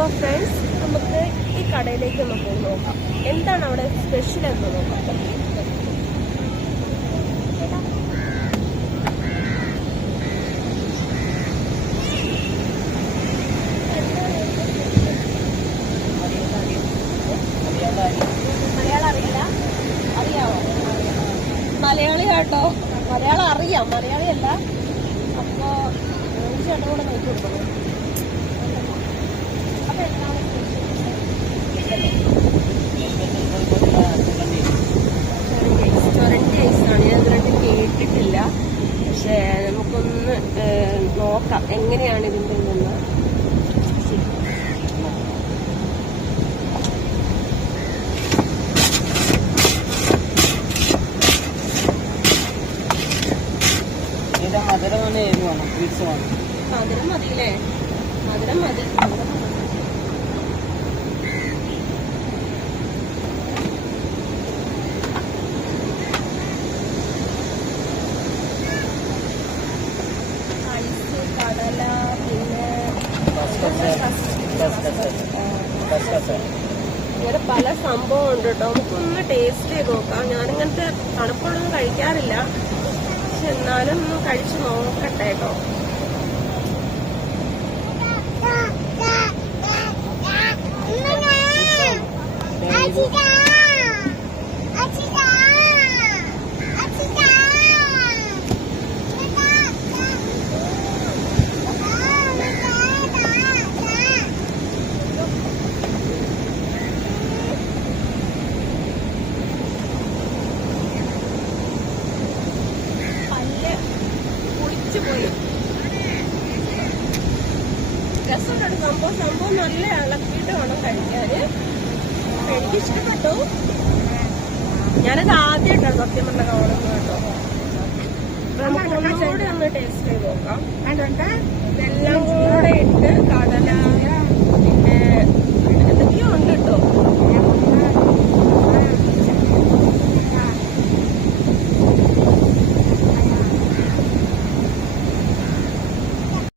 അപ്പോൾ ഫ്രണ്ട്സ് നമുക്ക് ഈ കടയിലേക്ക് ഒന്ന് പോയി നോക്കാം. എന്താണ് അവിടെ സ്പെഷ്യൽ എന്ന് നോക്കാം. മലയാളം കേട്ടോ. മലയാളം അറിയാം. മലയാളി അല്ല. അപ്പോ ചേട്ടൻ കൂടെ നോക്കി കൊടുക്കണം അപ്പൊ എന്താണ് റെസ്റ്റോറന്റ് ഐസാണ് ഞാൻ ഇതിനായിട്ട് കേട്ടിട്ടില്ല പക്ഷേ നമുക്കൊന്ന് ഏഹ്, നോക്കാം. എങ്ങനെയാണ് ഇതിന്റെ നിന്ന് വേണം മധുരം മതിയില്ലേ മധുരം മതി മധുരം മതി. ഇങ്ങനെ പല സംഭവം ഉണ്ട് കേട്ടോ. നമുക്കൊന്ന് ടേസ്റ്റ് ചെയ്ത് നോക്കാം. ഞാനിങ്ങനത്തെ തണുപ്പുള്ളൊന്നും കഴിക്കാറില്ല. പക്ഷെ എന്നാലും ഒന്ന് കഴിച്ചു നോക്കട്ടെ കേട്ടോ. പല്ല് പോയി രസമുണ്ട്. സംഭവം സംഭവം നല്ല ഇളക്കിയിട്ട് വേണം കഴിക്കാൻ എനിക്ക് ഇഷ്ടപ്പെട്ടു ഞാനത് ആദ്യമായിട്ടാണ് സത്യം പറഞ്ഞ കാണുന്നത് കേട്ടോ. അപ്പൊ നമുക്ക് ഒന്നുകൂടെ ഒന്ന് ടേസ്റ്റ് ചെയ്ത് നോക്കാം. ഇതെല്ലാം കൂടെ